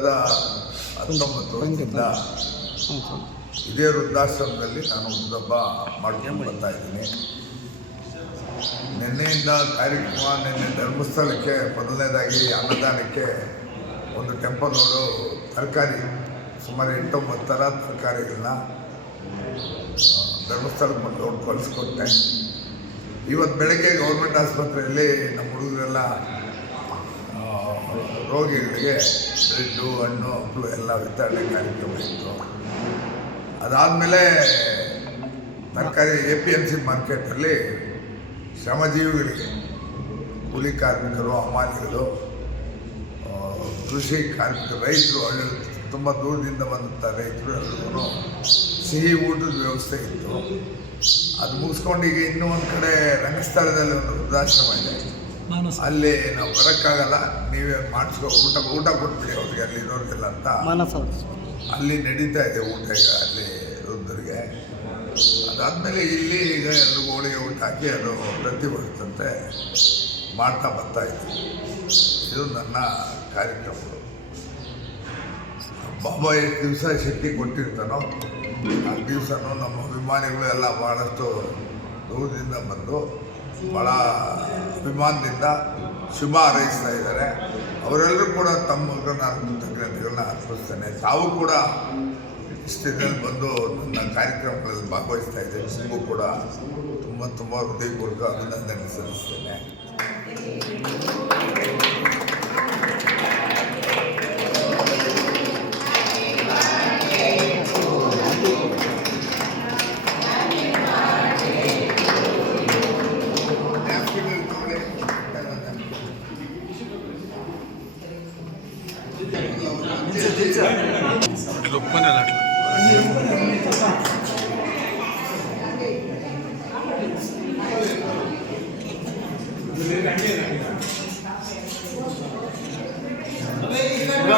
ಕಳೆದ 19 ವರ್ಷದಿಂದ ಇದೇ ವೃದ್ಧಾಶ್ರಮದಲ್ಲಿ ನಾನು ಹುಟ್ಟುಹಬ್ಬ ಮಾಡ್ಕೊಂಡು ಬರ್ತಾ ಇದ್ದೀನಿ. ನಿನ್ನೆಯಿಂದ ಕಾರ್ಯಕ್ರಮ ಧರ್ಮಸ್ಥಳಕ್ಕೆ ಮೊದಲನೇದಾಗಿ ಅನ್ನದಾನಕ್ಕೆ ಒಂದು ಟೆಂಪೋ ಲೋಡು ತರಕಾರಿ ಸುಮಾರು 8-9 ಥರ ತರಕಾರಿಗಳನ್ನ ಧರ್ಮಸ್ಥಳಕ್ಕೆ ಲೋಡ್ ಕಳಿಸ್ಕೊಟ್ಟೆ. ಇವತ್ತು ಬೆಳಗ್ಗೆ ಗೌರ್ಮೆಂಟ್ ಆಸ್ಪತ್ರೆಯಲ್ಲಿ ನಮ್ಮ ಹುಡುಗರೆಲ್ಲ ರೋಗಿಗಳಿಗೆ ಬ್ರೆಡ್ಡು ಹಣ್ಣು ಹಪ್ಪಳು ಎಲ್ಲ ವಿತರಣೆ ಕಾರ್ಯಕ್ರಮ ಇತ್ತು. ಅದಾದಮೇಲೆ ತರಕಾರಿ APMC ಮಾರ್ಕೆಟಲ್ಲಿ ಶ್ರಮಜೀವಿಗಳಿಗೆ, ಕೂಲಿ ಕಾರ್ಮಿಕರು, ಹಮಾಲಿಗಳು, ಕೃಷಿ ಕಾರ್ಮಿಕರು, ರೈತರು, ತುಂಬ ದೂರದಿಂದ ಬಂದಂಥ ರೈತರು ಎಲ್ಲರೂ ಸಿಹಿ ಊಟದ ವ್ಯವಸ್ಥೆ ಇತ್ತು. ಅದು ಮುಗಿಸ್ಕೊಂಡು ಈಗ ಇನ್ನೂ ಒಂದು ಕಡೆ ರಂಗಸ್ಥಳದಲ್ಲಿ ಒಂದು ವೃದ್ಧಾಶ್ರಮ ಇದೆ. ಅಲ್ಲಿ ನಾವು ಬರೋಕ್ಕಾಗಲ್ಲ, ನೀವೇ ಊಟ ಕೊಟ್ಬಿಡಿ ಅವ್ರಿಗೆ ಅಲ್ಲಿರೋರಿಗೆಲ್ಲ ಅಂತ ಅಲ್ಲಿ ನಡೀತಾ ಇದೆ ಊಟ ಈಗ ಅಲ್ಲಿ ವೃದ್ಧರಿಗೆ. ಅದಾದಮೇಲೆ ಇಲ್ಲಿ ಈಗ ಎಲ್ರಿಗೂ ಹೋಳಿಗೆ ಊಟ ಹಾಕಿ ಅದು ಪ್ರತಿ ವರ್ಷದಂತೆ ಮಾಡ್ತಾ ಬರ್ತಾ ಇದ್ದೀವಿ. ಇದು ನನ್ನ ಕಾರ್ಯಕ್ರಮಗಳು. ಬಾಬಾ ಎಷ್ಟು ದಿವಸ ಶಕ್ತಿ ಕೊಟ್ಟಿರ್ತಾನೋ ಆ ದಿವಸನೂ ನಮ್ಮ ಅಭಿಮಾನಿಗಳು ಎಲ್ಲ ಭಾಳಷ್ಟು ದೂರದಿಂದ ಬಂದು ಭಾಳ ಅಭಿಮಾನದಿಂದ ಶುಭ ಹಾರೈಸ್ತಾ ಇದ್ದಾರೆ. ಅವರೆಲ್ಲರೂ ಕೂಡ ತಮ್ಮ ನಾನು ಕೃತಜ್ಞತೆಗಳನ್ನ ಅರ್ಪಿಸ್ತೇನೆ. ತಾವು ಕೂಡ ಇಷ್ಟದಲ್ಲಿ ಬಂದು ನನ್ನ ಕಾರ್ಯಕ್ರಮಗಳಲ್ಲಿ ಭಾಗವಹಿಸ್ತಾ ಇದ್ದೇನೆ. ನಿಮಗೂ ಕೂಡ ತುಂಬ ಹೃದಯಪೂರ್ವಕ ಅಭಿನಂದನೆ ಸಲ್ಲಿಸ್ತೇನೆ.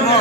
No.